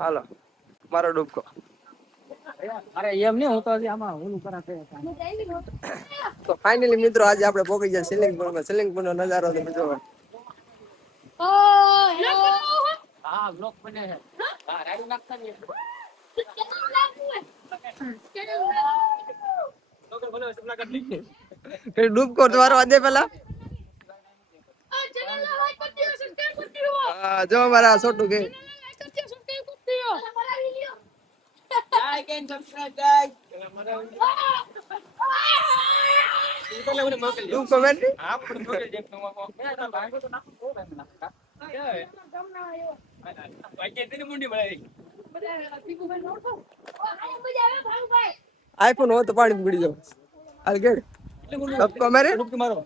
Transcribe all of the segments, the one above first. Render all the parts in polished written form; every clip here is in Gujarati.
હાલો મારો ડૂબકો. અરે એમ નહીં, હું તો આમાં ઓલું કરા છે. તો ફાઇનલી મિત્રો આજે આપણે પહોંચી ગયા સિલિંગપુરમાં. સિલિંગપુરનો નજારો તમે જોવો. હા બ્લોક બને છે. હા રાડું નાખતા નહીં. ડૂબકો મારવા દે પેલા. જો મારા છોટું કે ડૂબકો બેઠી. આઈફોન હોય તો પાણી પીડી જાવ. હાલ કે ડૂબકો મારે મારો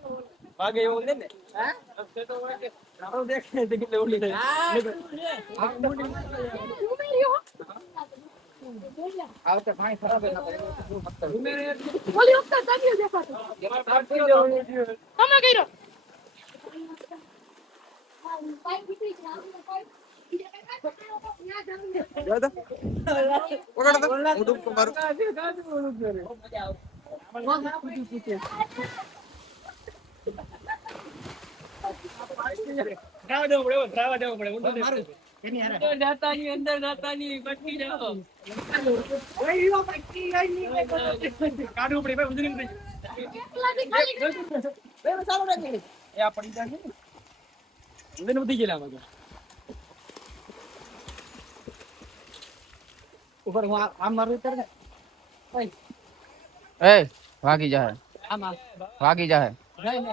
ભાગે એવું ને હા તો રાડો દેખે તે કેટલે ઓલી થાય. આવતે પાણી ખરાબ ના પડે. ઓલી વખત દાદીઓ દેખાતો તમે કર્યો જો તો પકડ તો હું ડૂબકો મારું. રાવા દેવો પડે ઊંધો મારું એની હારે દાતાની અંદર દાતાની પટકી જાઓ. ઓય પટકી આઈ કાઢવું પડે ભાઈ ઉધરી નહીં. બે ચાલો રાખી એ આ પડી જાય ને ઉધરી ઉધી ગયેલા મગર ઉપર હું આમ મારું કર ને ઓય એ ભાગી જાય આમ ભાગી જાય જાય ને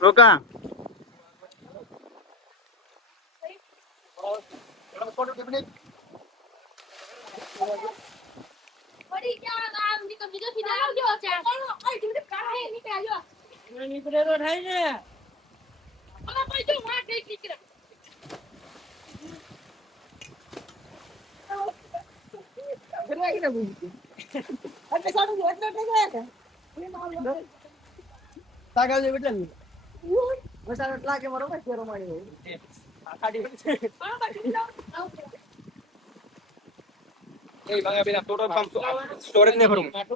રોકા સ્ટોરેજ ને ભરું.